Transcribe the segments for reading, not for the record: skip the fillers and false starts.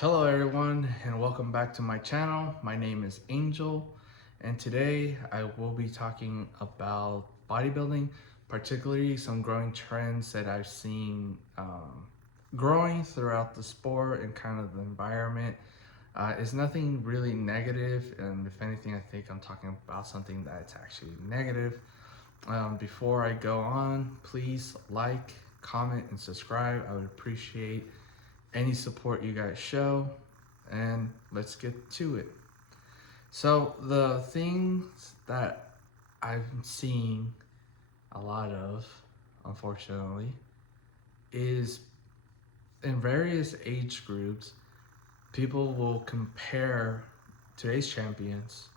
Hello everyone and welcome back to my channel. My name is Angel and today I will be talking about bodybuilding, particularly some growing trends that I've seen growing throughout the sport and kind of the environment. It's nothing really negative, and if anything I think I'm talking about something that's actually negative. Before I go on, please like, comment, and subscribe. I would appreciate any support you guys show, and let's get to it. So the things that I'm seeing a lot of, unfortunately, is in various age groups, people will compare today's champions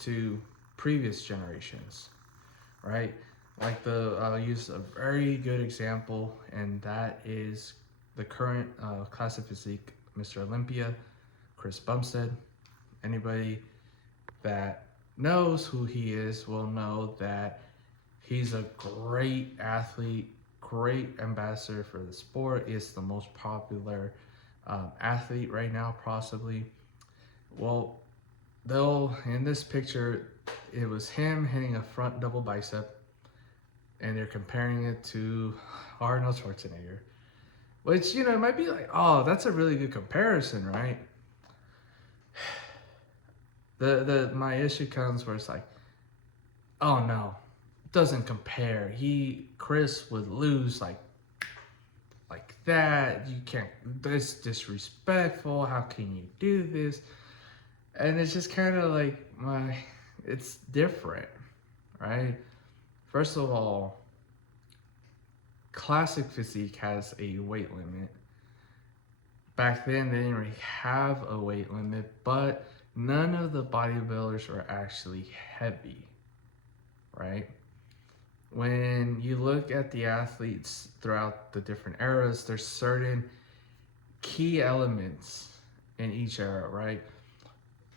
to previous generations, right? I'll use a very good example, and that is the current classic physique, Mr. Olympia, Chris Bumstead. Anybody that knows who he is will know that he's a great athlete, great ambassador for the sport. He is the most popular athlete right now, possibly. Well, though in this picture, it was him hitting a front double bicep, and they're comparing it to Arnold Schwarzenegger. Which, it might be like, oh, that's a really good comparison, right? The my issue comes where it's like, oh no, it doesn't compare. Chris would lose like that. You can't. That's disrespectful. How can you do this? And it's just kind of like it's different, right? First of all, classic physique has a weight limit. Back then, they didn't really have a weight limit, but none of the bodybuilders were actually heavy, right? When you look at the athletes throughout the different eras, there's certain key elements in each era, right?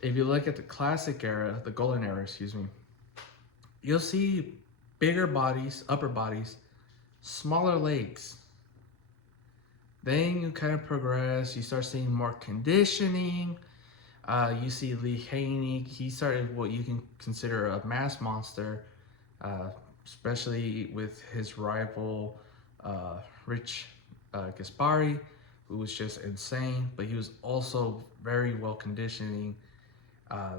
If you look at the classic era, the golden era, excuse me, you'll see bigger bodies, upper bodies, smaller legs. Then you kind of progress, you start seeing more conditioning. You see Lee Haney, he started what you can consider a mass monster, uh, especially with his rival Rich Gaspari, who was just insane, but he was also very well conditioning.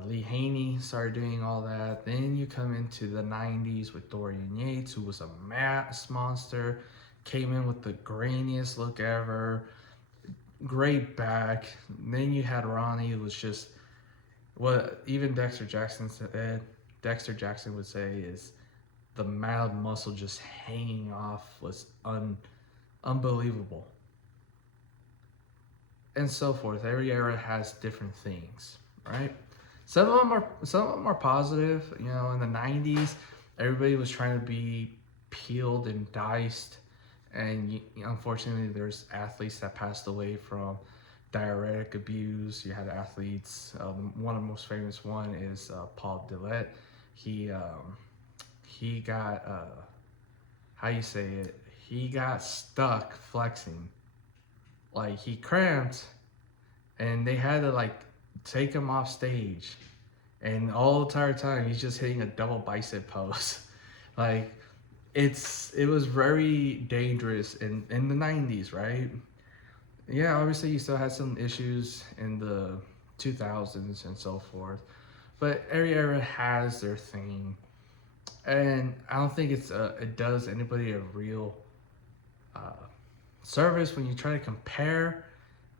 Lee Haney started doing all that. Then you come into the 90s with Dorian Yates, who was a mass monster, came in with the grainiest look ever, great back. Then you had Ronnie, who was just what even Dexter Jackson said. Dexter Jackson would say is the mad muscle just hanging off was unbelievable, and so forth. Every era has different things, right? Some of them are positive. In the '90s, everybody was trying to be peeled and diced, and unfortunately, there's athletes that passed away from diuretic abuse. You had athletes. One of the most famous one is Paul Dillette. He got how you say it. He got stuck flexing, like he cramped, and they had to take him off stage, and all the entire time he's just hitting a double bicep pose. like it was very dangerous in the 90s, right? Yeah, obviously you still had some issues in the 2000s and so forth, but every era has their thing, and I don't think it does anybody a real uh, service when you try to compare,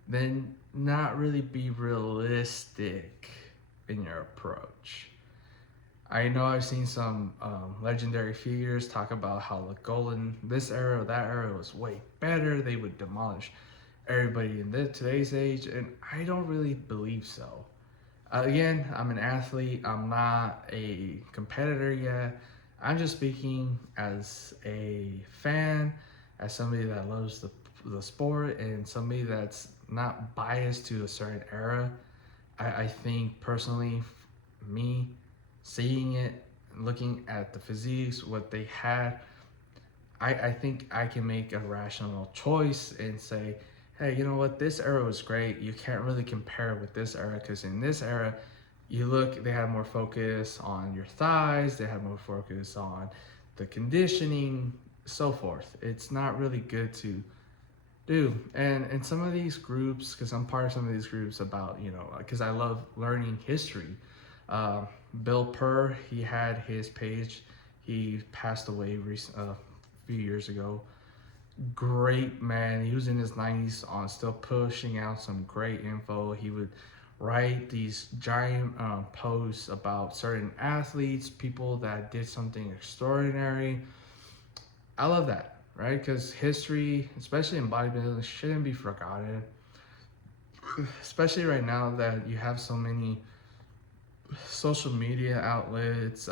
then not really be realistic in your approach. I know I've seen some legendary figures talk about how the golden this era or that era was way better. They would demolish everybody in today's age, and I don't really believe so. Again, I'm an athlete. I'm not a competitor yet. I'm just speaking as a fan, as somebody that loves the sport, and somebody that's not biased to a certain era. I think personally, me seeing it, looking at the physiques, what they had, I think I can make a rational choice and say, hey, you know what, this era was great. You can't really compare it with this era, because in this era, you look, they had more focus on your thighs, they had more focus on the conditioning, so forth. It's not really good to do. And in some of these groups, because I'm part of some of these groups about, because I love learning history. Uh, Bill Purr, he had his page. He passed away a few years ago. Great man. He was in his 90s on still pushing out some great info. He would write these giant posts about certain athletes, people that did something extraordinary. I love that, right? Because history, especially in bodybuilding, shouldn't be forgotten. Especially right now that you have so many social media outlets,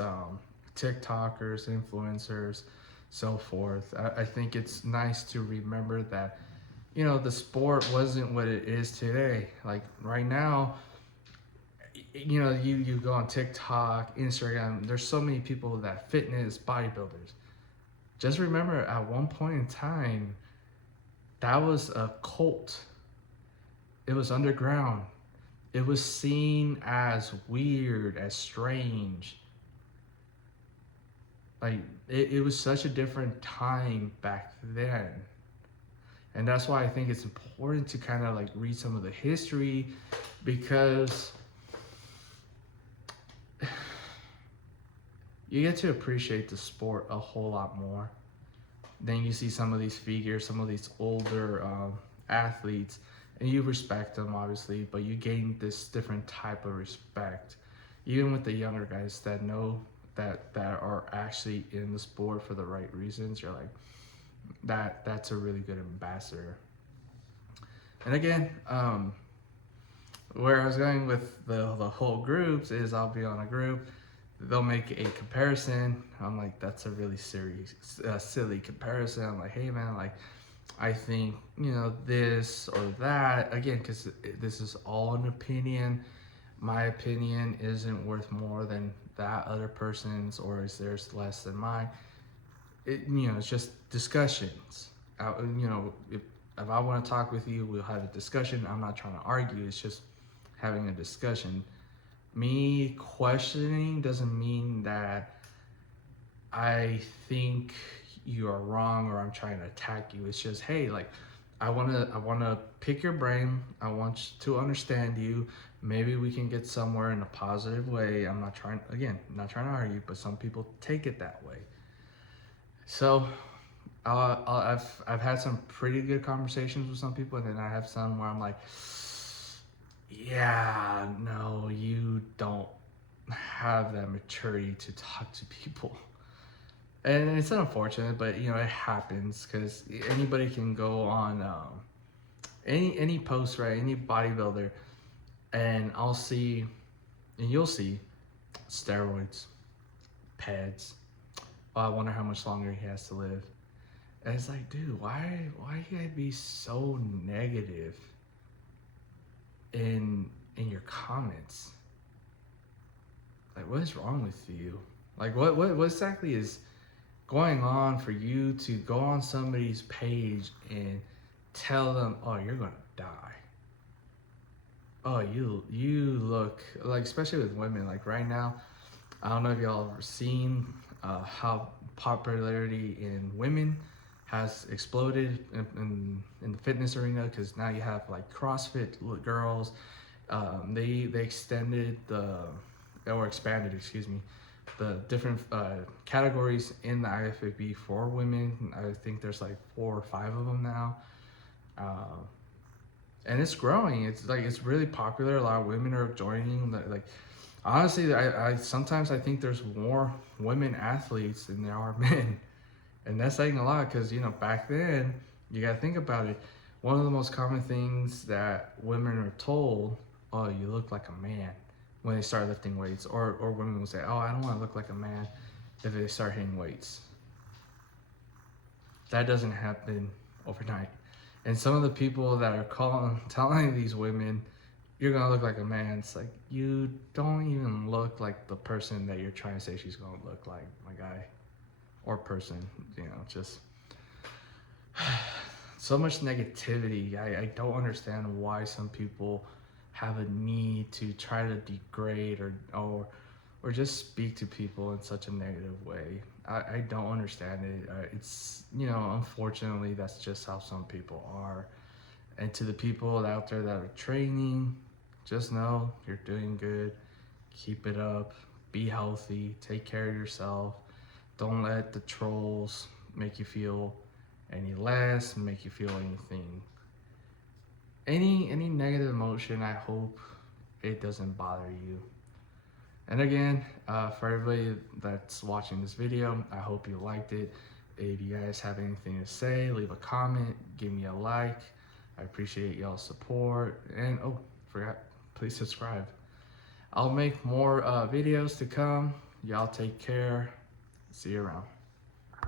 TikTokers, influencers, so forth. I think it's nice to remember that, the sport wasn't what it is today. Like right now, you go on TikTok, Instagram, there's so many people that fitness bodybuilders. Just remember at one point in time, that was a cult. It was underground. It was seen as weird, as strange. Like it was such a different time back then. And that's why I think it's important to kind of like read some of the history, because you get to appreciate the sport a whole lot more. Then you see some of these figures, some of these older athletes, and you respect them obviously, but you gain this different type of respect, even with the younger guys that know that are actually in the sport for the right reasons. You're like, that's a really good ambassador. And again, where I was going with the whole groups is, I'll be on a group, they'll make a comparison. I'm like, that's a really serious, silly comparison. I'm like, hey man, like, I think, this or that, again, because this is all an opinion. My opinion isn't worth more than that other person's, or is theirs less than mine. It's just discussions. If I want to talk with you, we'll have a discussion. I'm not trying to argue. It's just having a discussion. Me questioning doesn't mean that I think you are wrong or I'm trying to attack you. It's just, hey, like, I wanna pick your brain. I want to understand you. Maybe we can get somewhere in a positive way. I'm not trying, again, not trying to argue, but some people take it that way. So I've had some pretty good conversations with some people, and then I have some where I'm like, yeah, no, you don't have that maturity to talk to people. And it's unfortunate, but it happens, because anybody can go on any post, right? Any bodybuilder, and I'll see, and you'll see steroids, pads. Oh, I wonder how much longer he has to live. And it's like, dude, why you gotta be so negative in your comments? Like, what is wrong with you? Like, what exactly is going on for you to go on somebody's page and tell them, oh, you're gonna die? Oh, you look like, especially with women, like right now, I don't know if y'all have seen how popularity in women has exploded in the fitness arena, because now you have like CrossFit girls. They extended or expanded, excuse me, the different categories in the IFBB for women. I think there's like 4 or 5 of them now. And it's growing. It's like, it's really popular. A lot of women are joining. Like, honestly, I sometimes I think there's more women athletes than there are men. And that's saying a lot, because back then, you gotta think about it. One of the most common things that women are told, oh, you look like a man, when they start lifting weights. Or women will say, oh, I don't want to look like a man if they start hitting weights. That doesn't happen overnight. And some of the people that are telling these women, you're gonna look like a man, it's like, you don't even look like the person that you're trying to say she's gonna look like, my guy or person. Just so much negativity. I don't understand why some people have a need to try to degrade or just speak to people in such a negative way. I don't understand it. It's, you know, unfortunately, that's just how some people are. And to the people out there that are training, just know you're doing good. Keep it up. Be healthy. Take care of yourself. Don't let the trolls make you feel any less, make you feel anything. Any negative emotion, I hope it doesn't bother you. And again, for everybody that's watching this video, I hope you liked it. If you guys have anything to say, leave a comment, give me a like. I appreciate y'all's support. And oh, forgot, please subscribe. I'll make more videos to come. Y'all take care. See you around.